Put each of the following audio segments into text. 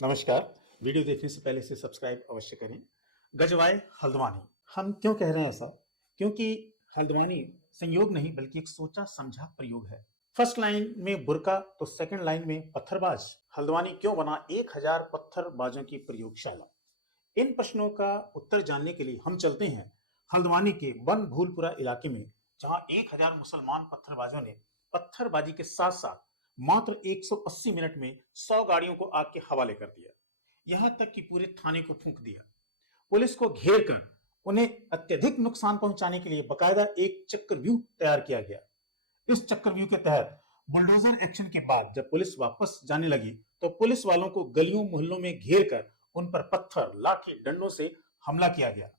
नमस्कार। वीडियो देखने से पहले इसे सब्सक्राइब अवश्य करें। गजवाए हल्द्वानी। हम क्यों कह रहे हैं ऐसा? क्योंकि हल्द्वानी संयोग नहीं बल्कि एक सोचा समझा प्रयोग है। फर्स्ट लाइन में बुर्का तो सेकंड लाइन में पत्थरबाज। हल्द्वानी क्यों बना 1000 पत्थरबाजों की प्रयोगशाला? इन प्रश्नों का उत्तर जानने के लिए हम चलते हैं हल्द्वानी के बन भूलपुरा इलाके में, जहां 1000 मुसलमान पत्थरबाजों ने पत्थरबाजी के साथ साथ मात्र 180 मिनट में 100 गाड़ियों को आग के हवाले कर दिया। यहां तक कि पूरे थाने को फूंक दिया। पुलिस को घेर कर उन्हें अत्यधिक नुकसान पहुंचाने के लिए बकायदा एक चक्रव्यूह तैयार किया गया। इस चक्रव्यूह के तहत बुलडोजर एक्शन के बाद जब पुलिस वापस जाने लगी तो पुलिस वालों को गलियों मोहल्लों में घेर कर उन पर पत्थर, लाठी, डंडों से हमला किया गया।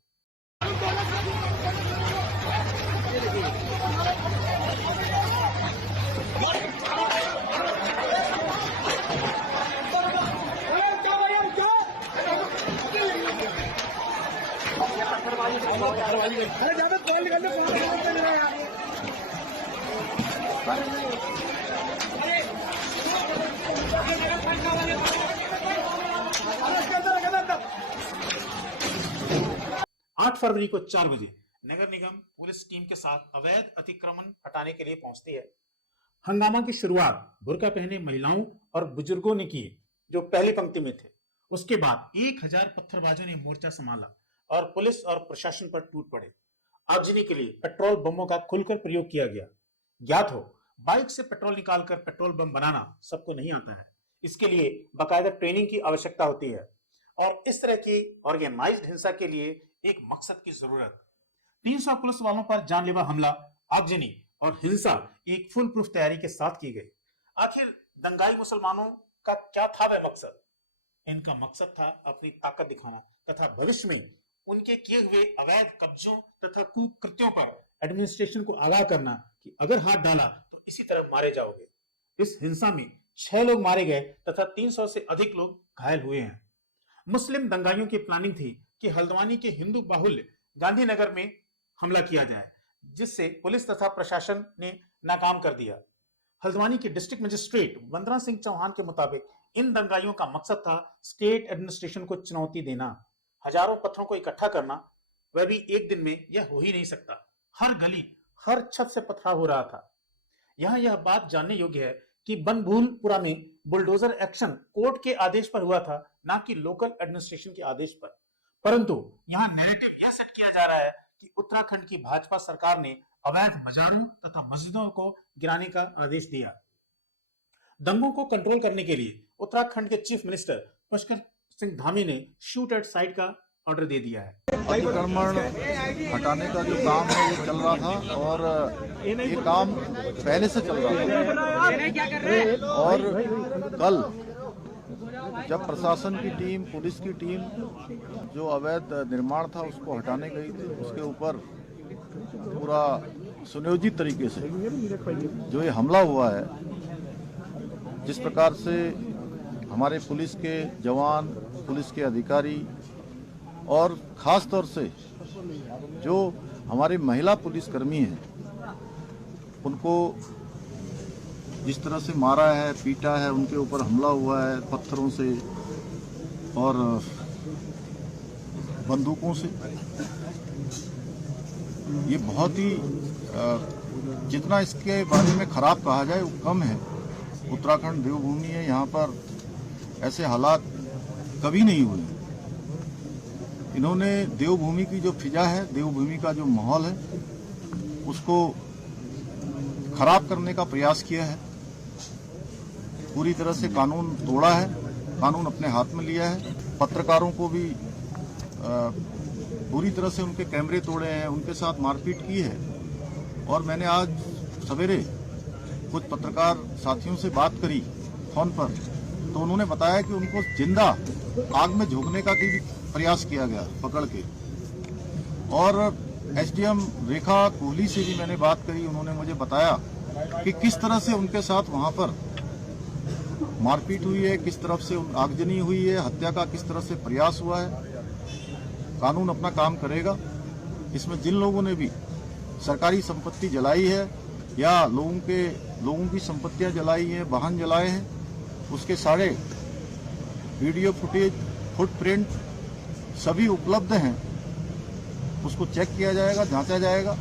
8 फरवरी को 4 बजे नगर निगम पुलिस टीम के साथ अवैध अतिक्रमण हटाने के लिए पहुंचती है। हंगामा की शुरुआत बुर्का पहने महिलाओं और बुजुर्गों ने की जो पहली पंक्ति में थे। उसके बाद 1000 पत्थरबाजों ने मोर्चा संभाला और पुलिस और प्रशासन पर टूट पड़े। आगजनी के लिए पेट्रोल बमों का खुलकर प्रयोग किया गया। ज्ञात हो, बाइक से पेट्रोल निकालकर पेट्रोल बम बनाना सबको नहीं आता है। इसके लिए बकायदा ट्रेनिंग की आवश्यकता होती है और इस तरह की ऑर्गेनाइज्ड हिंसा के लिए एक मकसद की जरूरत। 300 पुलिस वालों पर जानलेवा हमला, आगजनी और हिंसा एक फुल प्रूफ तैयारी के साथ की गई। आखिर दंगाई मुसलमानों का क्या था वह मकसद? इनका मकसद था अपनी ताकत दिखाना तथा भविष्य में उनके किए हुए अवैध कब्जों तथा कुकृत्यों पर एडमिनिस्ट्रेशन को आगाह करना कि अगर हाथ डाला तो इसी तरह मारे जाओगे। इस हिंसा में 6 लोग मारे गए तथा 300 से अधिक लोग घायल हुए हैं। मुस्लिम दंगाइयों की प्लानिंग थी कि हल्द्वानी के हिंदू बाहुल्य गांधीनगर में हमला किया जाए, जिससे पुलिस तथा प्रशासन ने नाकाम कर दिया। हल्द्वानी के डिस्ट्रिक्ट मजिस्ट्रेट वंदना सिंह चौहान के मुताबिक इन दंगाइयों का मकसद था स्टेट एडमिनिस्ट्रेशन को चुनौती देना। हजारों पत्थरों को इकट्ठा करना, वह भी एक दिन में, यह हो ही नहीं सकता। हर गली, हर छत से पथराव हो रहा था। यहां यह बात जानने योग्य है कि बनभूलपुरा में बुलडोजर एक्शन कोर्ट के आदेश पर हुआ था, ना कि लोकल एडमिनिस्ट्रेशन के आदेश पर। परंतु यहां नैरेटिव यह सेट किया जा रहा है कि उत्तराखंड की भाजपा सरकार ने अवैध मजारों तथा मस्जिदों को गिराने का आदेश दिया। दंगों को कंट्रोल करने के लिए उत्तराखंड के चीफ मिनिस्टर पुष्कर सिंह धामी ने शूट एट साइट का ऑर्डर दे दिया है। अतिक्रमण हटाने का जो काम है ये चल रहा था और ये काम पहले से चल रहा था। और कल जब प्रशासन की टीम, पुलिस की टीम जो अवैध निर्माण था उसको हटाने गई थी, उसके ऊपर पूरा सुनियोजित तरीके से जो ये हमला हुआ है, जिस प्रकार से हमारे पुलिस के जवान, पुलिस के अधिकारी और ख़ास तौर से जो हमारे महिला पुलिसकर्मी हैं, उनको जिस तरह से मारा है, पीटा है, उनके ऊपर हमला हुआ है पत्थरों से और बंदूकों से, ये बहुत ही जितना इसके बारे में खराब कहा जाए वो कम है। उत्तराखंड देवभूमि है, यहाँ पर ऐसे हालात कभी नहीं हुए। इन्होंने देवभूमि की जो फिजा है, देवभूमि का जो माहौल है, उसको खराब करने का प्रयास किया है। पूरी तरह से कानून तोड़ा है, कानून अपने हाथ में लिया है। पत्रकारों को भी पूरी तरह से उनके कैमरे तोड़े हैं, उनके साथ मारपीट की है। और मैंने आज सवेरे कुछ पत्रकार साथियों से बात करी फोन पर, तो उन्होंने बताया कि उनको जिंदा आग में झोंकने का भी प्रयास किया गया पकड़ के। और एसडीएम रेखा कोहली से भी मैंने बात करी, उन्होंने मुझे बताया कि किस तरह से उनके साथ वहां पर मारपीट हुई है, किस तरफ से आगजनी हुई है, हत्या का किस तरह से प्रयास हुआ है। कानून अपना काम करेगा। इसमें जिन लोगों ने भी सरकारी संपत्ति जलाई है या लोगों की संपत्तियां जलाई हैं, वाहन जलाए हैं, उसके सारे वीडियो फुटेज, फुटप्रिंट सभी उपलब्ध हैं। उसको चेक किया जाएगा, जांचा जाएगा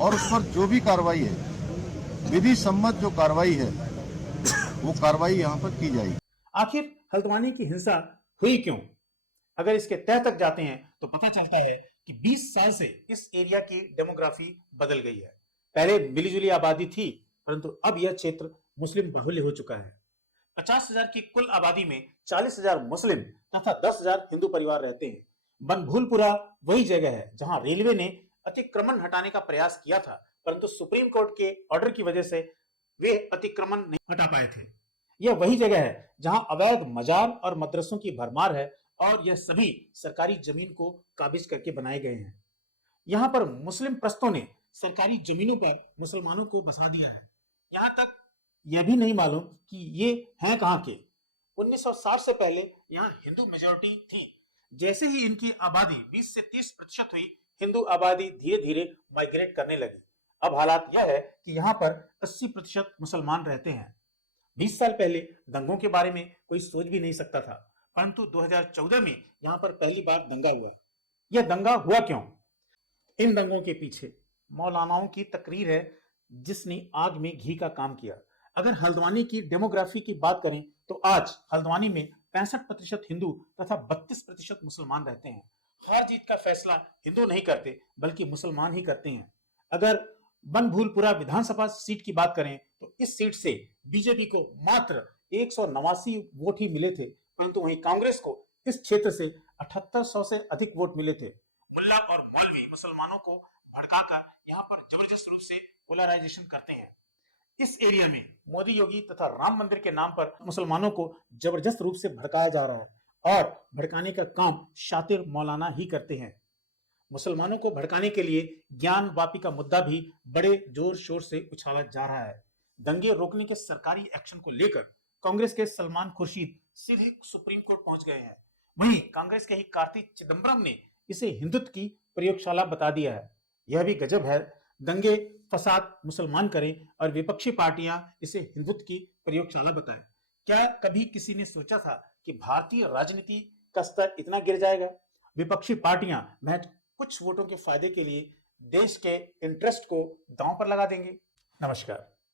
और उस पर जो भी कार्रवाई है, विधि सम्मत जो कार्रवाई है, वो कार्रवाई यहाँ पर की जाएगी। आखिर हल्द्वानी की हिंसा हुई क्यों? अगर इसके तह तक जाते हैं तो पता चलता है कि 20 साल से इस एरिया की डेमोग्राफी बदल गई है। पहले मिलीजुली आबादी थी, परंतु अब यह क्षेत्र मुस्लिम बाहुल्य हो चुका है। 50,000 की कुल आबादी में 40,000 मुस्लिम तथा 10,000 हिंदू परिवार रहते हैं। बनभूलपुरा वही जगह है जहां रेलवे ने अतिक्रमण हटाने का प्रयास किया था, परंतु सुप्रीम कोर्ट के ऑर्डर की वजह से वे अतिक्रमण नहीं हटा पाए थे। यह वही जगह है जहां अवैध मजार और मदरसों की भरमार है और यह सभी सरकारी जमीन को काबिज करके बनाए गए हैं। यहाँ पर मुस्लिम प्रस्तों ने सरकारी जमीनों पर मुसलमानों को बसा दिया है। यहाँ तक यह भी नहीं मालूम कि ये हैं कहाँ के। 1960 से पहले यहाँ हिंदू मेजोरिटी थी। जैसे ही इनकी आबादी 20 से 30% हुई, हिंदू आबादी धीरे धीरे माइग्रेट करने लगी। अब हालात यह है कि यहाँ पर 80% मुसलमान रहते हैं। 20 साल पहले दंगों के बारे में कोई सोच भी नहीं सकता था, परंतु 2014 में यहाँ पर पहली बार दंगा हुआ। यह दंगा हुआ क्यों? इन दंगों के पीछे मौलानाओं की तकरीर है जिसने आग में घी का काम किया। अगर हल्द्वानी की डेमोग्राफी की बात करें तो आज हल्द्वानी में 65% हिंदू तथा 32% मुसलमान रहते हैं। हार जीत का फैसला हिंदू नहीं करते बल्कि मुसलमान ही करते हैं। अगर बनभूलपुरा विधानसभा सीट की बात करें तो इस सीट से बीजेपी को मात्र 189 वोट ही मिले थे, परंतु वहीं कांग्रेस को इस क्षेत्र से 7800 से अधिक वोट मिले थे। मुल्ला और मौलवी मुसलमानों को भड़काकर यहाँ पर जबरदस्त रूप से पोलराइजेशन करते हैं। इस एरिया में मोदी योगी तथा राम मंदिर के नाम पर मुसलमानों को जबरदस्त रूप से भड़काया जा रहा है और भड़काने का काम शातिर मौलाना ही करते हैं। मुसलमानों को भड़काने के लिए ज्ञान वापी का मुद्दा भी बड़े जोर शोर से उछाला जा रहा है। दंगे रोकने के सरकारी एक्शन को लेकर कांग्रेस के सलमान खुर्शीद सीधे सुप्रीम कोर्ट पहुंच गए हैं। वहीं कांग्रेस के ही कार्ति चिदम्बरम ने इसे हिंदुत्व की प्रयोगशाला बता दिया है। यह भी गजब है, दंगे फसाद मुसलमान करें और विपक्षी पार्टियां इसे हिंदुत्व की प्रयोगशाला बताएं। क्या कभी किसी ने सोचा था कि भारतीय राजनीति का स्तर इतना गिर जाएगा? विपक्षी पार्टियां महज कुछ वोटों के फायदे के लिए देश के इंटरेस्ट को दांव पर लगा देंगे। नमस्कार।